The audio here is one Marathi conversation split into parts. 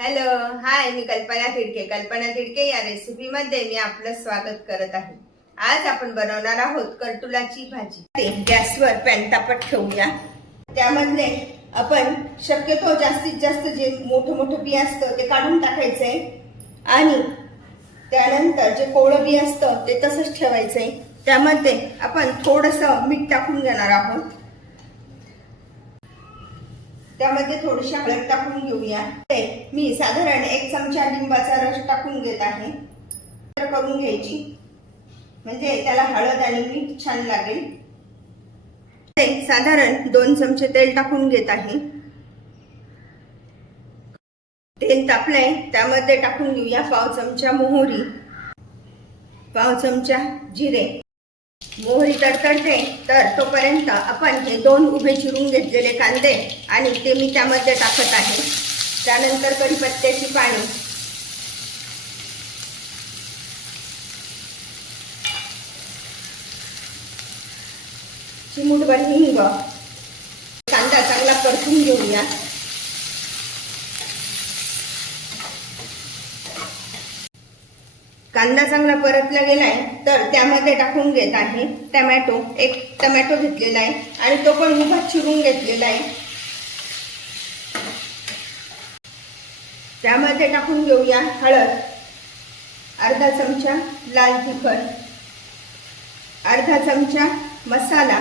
हॅलो हाय मी कल्पना तिडके. कल्पना तिडके या रेसिपी मध्ये मी आपलं स्वागत करत आहे. आज आपण बनवणार आहोत कर्तुलाची भाजी. गॅसवर पॅन तापत ठेवूया. त्यामधले आपण शक्यतो जास्तीत जास्त जे मोठं मोठं बी असतं ते काढून टाकायचंय. आणि त्यानंतर जे कोवळं बी असतं ते तसंच ठेवायचंय. त्यामध्ये आपण थोडंसं मीठ टाकून घेणार आहोत. त्यामध्ये थोडीशी हळद टाकून घेऊया. ते मी साधारण एक चमचा लिंबाचा रस टाकून घेत आहे. तर करून घ्यायची. म्हणजे त्याला हळद आणि मीठ छान लागेल. ते साधारण दोन चमचे तेल टाकून घेत आहे. तेल तापलंय त्यामध्ये टाकून घेऊया पाव चमचा मोहरी पाव चमचा जिरे. मोहरी तडतडते तर तोपर्यंत आपण हे दोन उभे चिरून घेतलेले कांदे आणि ते मी त्यामध्ये टाकत आहे. त्यानंतर कढीपत्त्याची पाणी चिमूटभर हिंग. कांदा चांगला परतून घेऊया. कांदा चांगला परतला गेलाय तर त्यामध्ये टाकून घेत आहे. टमॅटो एक टमॅटो घेतलेला आहे आणि तो पण उभा चिरून घेतलेला आहे. त्यामध्ये टाकून घेऊया हळद अर्धा चमचा लाल तिखट अर्धा चमचा मसाला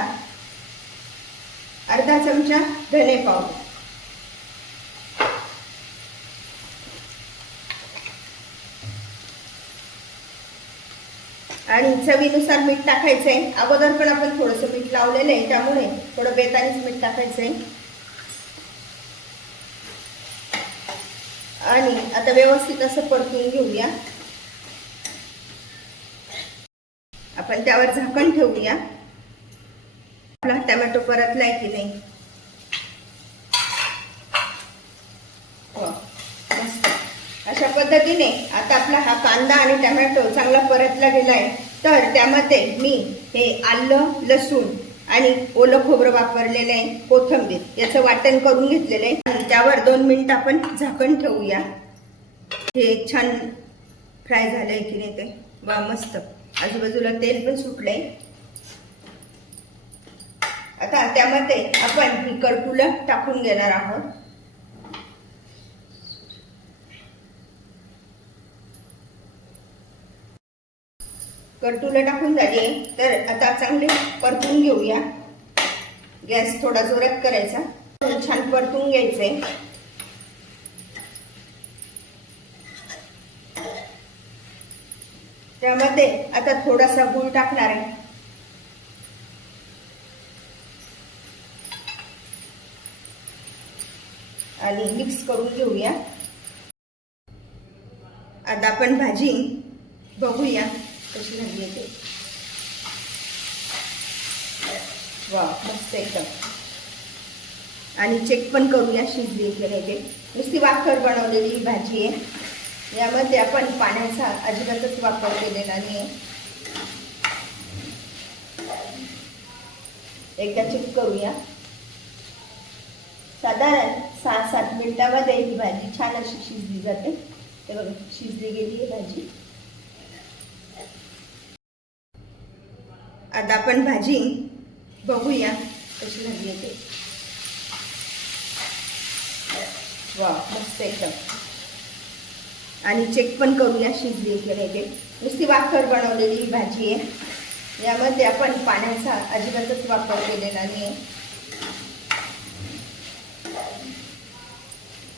अर्धा चमचा धने पावडर आणि चवीनुसार मीठ टाकायचंय. अगोदर पण आपण थोडंसं मीठ लावलेलं आहे त्यामुळे थोडं बेतानीच मीठ टाकायचंय. आणि आता व्यवस्थित असं परतून घेऊया. आपण त्यावर झाकण ठेवूया. आपला टमॅटो परतलाय की नाही वा, मस्त अशा पद्धतीने आता आपला हा कांदा आणि टमॅटो चांगला परतला गेलाय तर त्यामध्ये मी हे आलं लसूण आणि ओलं खोबरं वापरलेलं आहे कोथंबीर. याचं वाटण करून घेतलेलं आहे. आणि त्यावर दोन मिनिट आपण झाकण ठेवूया. हे छान फ्राय झालंय की नाही ते? वा मस्त. आजूबाजूला तेल पण सुटलंय. आता त्यामध्ये आपण ही कडकुलं टाकून घेणार आहोत. करटुलं टाकून झाली. तर आता चांगले परतून घेऊया. गॅस थोडा जोरात करायचा. छान परतून घ्यायचंय. त्यामध्ये आता थोडासा गुळ टाकणार आहे. आणि मिक्स करून घेऊया. आता आपण भाजी बघूया. कशी झाली आहे ते? वा मस्त एकदम. आणि चेक पण करूया शिजली की नाही ते नुसती वाखर बनवलेली ही भाजी आहे. यामध्ये आपण पाण्याचा अजिबातच वापर केलेला नाही आहे एकदा चेक करूया. साधारण सहा सात मिनिटामध्ये ही भाजी छान अशी शिजली जाते. ते बघा शिजली गेली आहे भाजी. आता आपण भाजी बघूया कशी भाजी आहे ते. वा मस्त एकदम. आणि चेक पण करूया शिजली की नाही ते. नुसती वाखर बनवलेली भाजी आहे. यामध्ये आपण पाण्याचा अजिबातच वापर केलेला नाही आहे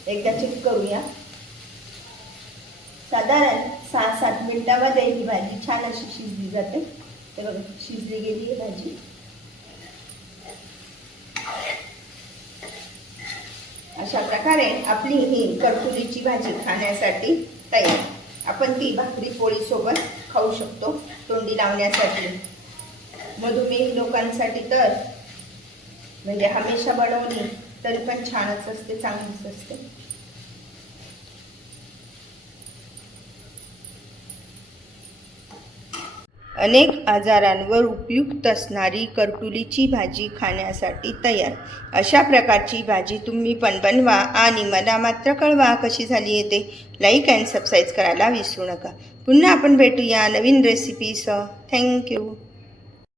एकदा चेक करूया. साधारण सहा सात मिनिटामध्ये ही भाजी छान अशी शिजली जाते. हे बघा शिजली गेली आहे भाजी. अशा प्रकारे आपली ही करटुलीची भाजी खाण्यासाठी तयार. आपण ती भाकरी पोळी सोबत खाऊ शकतो तोंडी लावण्यासाठी. मधुमेह लोकांसाठी तर म्हणजे हमेशा बनवली तरी पण छानच असते चांगलीच असते. अनेक आजारांवर उपयुक्त असणारी करटुलीची भाजी खाण्यासाठी तयार. अशा प्रकारची भाजी तुम्ही पण बनवा आणि मला मात्र कळवा कशी झाली येते लाईक अँड सबस्क्राईब करायला विसरू नका. पुन्हा आपण भेटूया नवीन रेसिपीसह थँक्यू